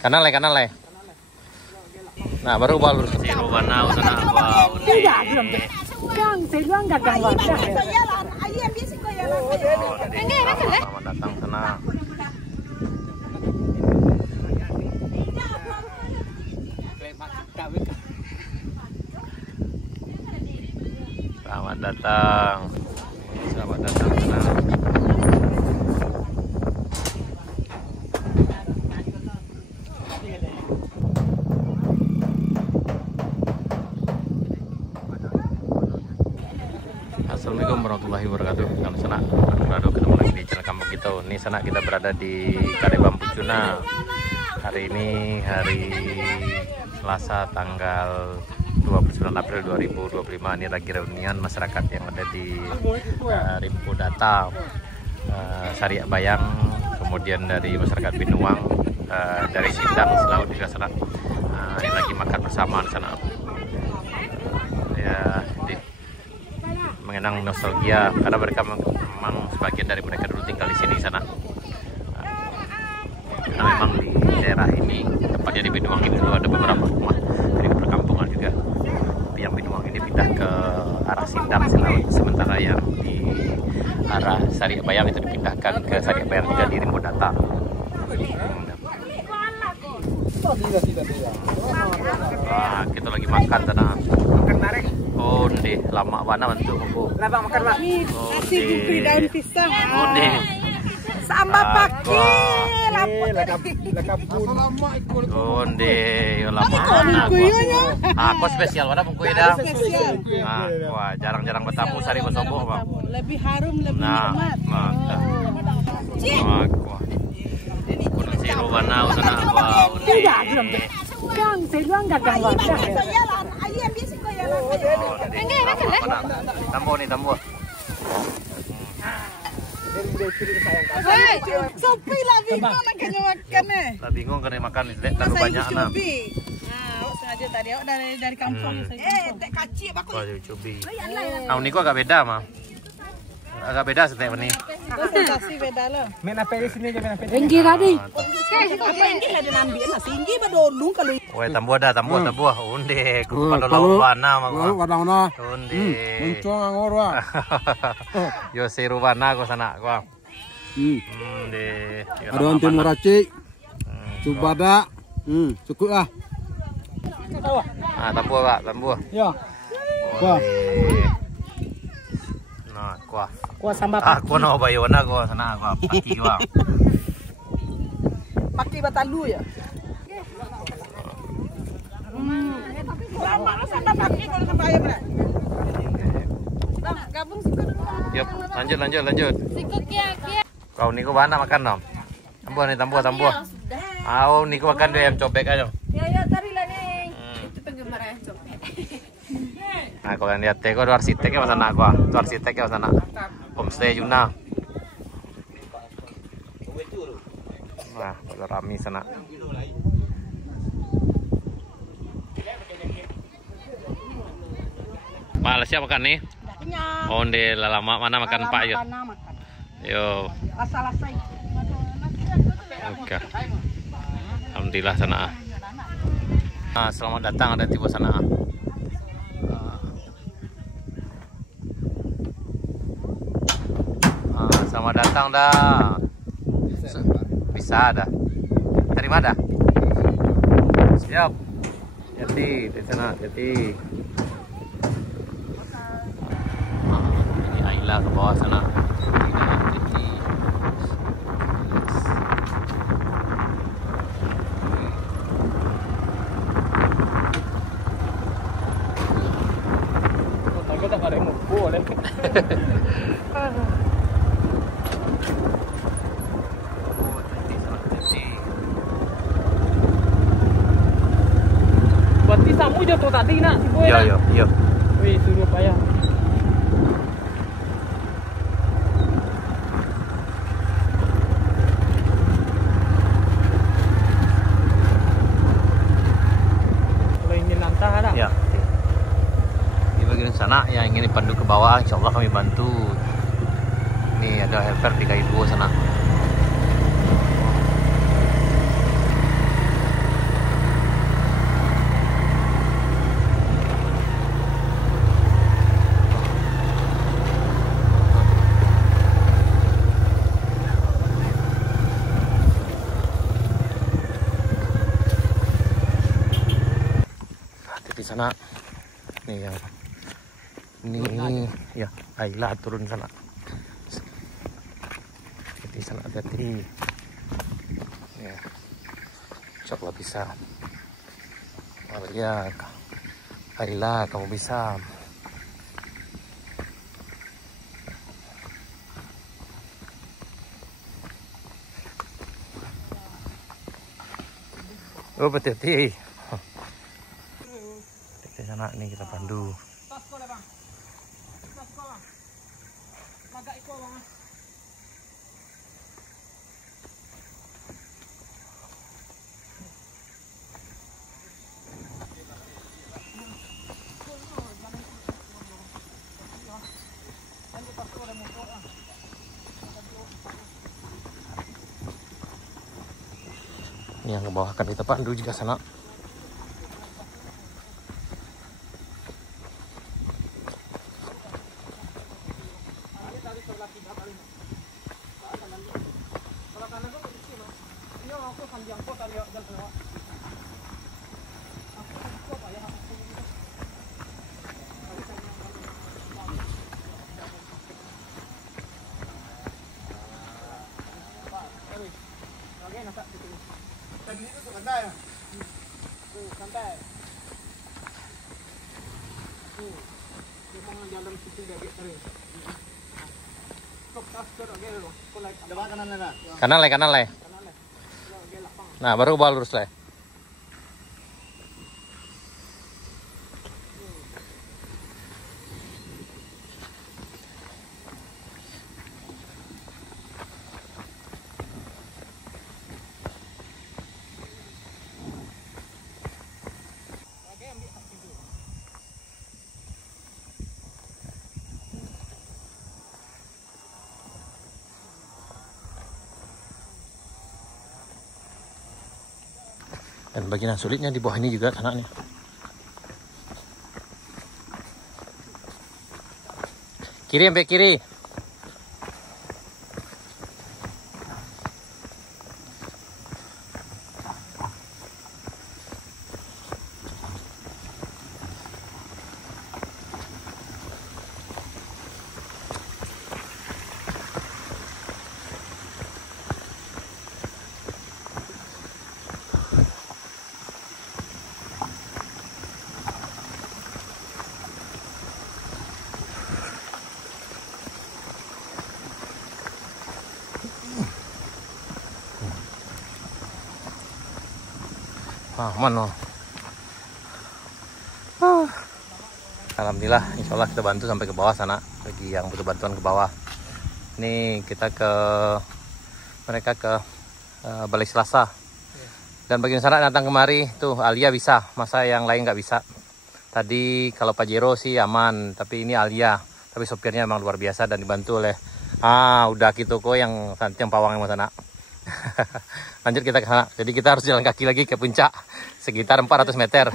Kanan le. Nah, baru baru siru warna usana wow. Selamat datang sana. Selamat datang. Selamat datang sana. Assalamualaikum warahmatullahi wabarakatuh. Kami sana berada ketemu lagi di channel kampung kita. Ini sana kita berada di Kade Bambu Cuna. Hari ini hari Selasa tanggal 29 April 2025. Ini lagi reunian masyarakat yang ada di Rimpu Data, Sariak Bayang, kemudian dari masyarakat Binuang, dari Sindang Selaut juga sana. Ini lagi makan bersama di sana. Ya, mengenang nostalgia karena mereka memang sebagian dari mereka dulu tinggal di sini sana. Karena memang di daerah ini tepatnya di Binuang ini dulu ada beberapa rumah dari perkampungan juga. Tapi yang Binuang ini pindah ke arah Sindang Selaut, sementara yang di arah Sariak Bayang itu dipindahkan ke Sariak Bayang juga di Rimpu Data. Wah, kita lagi makan sana. Oh, deh, lama mana bantu aku. Labang makan Pak. Nasi bubur daun pisang. Oh, deh. Sambal pagi. Oh, deh, lama. Aku spesial mana bungkui dah. Wah, jarang-jarang bertamu sari bersoboh, Bang. Lebih harum, lebih nikmat. Mantap. Wah, kuning siru warna usana wow. Kang, saya gagang wadah. Tambo nih, tambo. Sopi lah bingung nak kena makan ni. Lah bingung kena makan ni, terlalu banyak nak. Nah, sengaja tadi awak dari kampung. Tak kacik aku. Oh, cubi. Ni kau agak beda mah. Agak beda setiap ni. Konsentrasi beda lah. Main apa di sini aja main apa. Ringgit tadi. Apa ringgit ada nambil nasi ringgit badolung kalau. Weh tambuh dah, tambuh. Unde, pada lawan warna mah. Warna. Unde. Muncul ngor wah. Yo siru warna ko sana ko. Unde. Ada timur racik. Subada. Cukup lah. Tambuh Pak, tambuh. Ya. Wah. Nah, kuah. Kuah sambal pagi. Kuah no bayona ko sana ko. Paki ko. Paki batalu ya. Lama sambal pagi kalau sambal ayam lah. Gabung sikut. Yup, lanjut. Sikut kia. Kau ni ko mana makan nom? Tambuh. Au ni ko makan dia ayam cobek aja. Ya, tarilah nih. Itu penggemar ayam cobek. Nah, kalau lihat teko itu arsiteknya sana gua. Itu arsiteknya sana. Homestay Juna. Nah, pada rami sana. Malah siapa makan nih? Kenyang. Oh, di lama mana makan Pak yo. Yo. Asal-asal. Oke. Alhamdulillah sana. Selamat datang ada tiba sana. Selamat datang dah. Bisa dah. Terima dah. Siap. Jadi di sana, jadi. Ini Aila ke bawah sana. Kita tak ada yang boleh. Berarti samu jatuh tadi nak si boy. Iya. Wih, suruh payah. Kalau ingin nantah ada. Ya. Di bagian sana yang ingin dipandu ke bawah, insya Allah kami bantu. Nih ada helper di KI 2 sana. Di sana nih yang ini ya Ayla turun sana di sana hati ya, coba bisa lihat Ayla kamu bisa. Oh betul-betul di sana nih kita pandu. Ini yang ke bawah akan kita pandu juga sana. Kanan le. Nah baru bal lurus le. Dan bagian sulitnya di bawah ini juga tanahnya. Kiri sampai kiri. Aman loh. Alhamdulillah, insya Allah kita bantu sampai ke bawah sana. Bagi yang butuh bantuan ke bawah. Ini kita mereka ke Balai Selasa. Dan bagian sana datang kemari, tuh Alia bisa, masa yang lain nggak bisa. Tadi kalau Pajero sih aman, tapi ini Alia. Tapi sopirnya memang luar biasa dan dibantu oleh udah gitu kok yang pawang yang sana. Lanjut kita ke sana. Jadi kita harus jalan kaki lagi ke puncak sekitar 400 meter.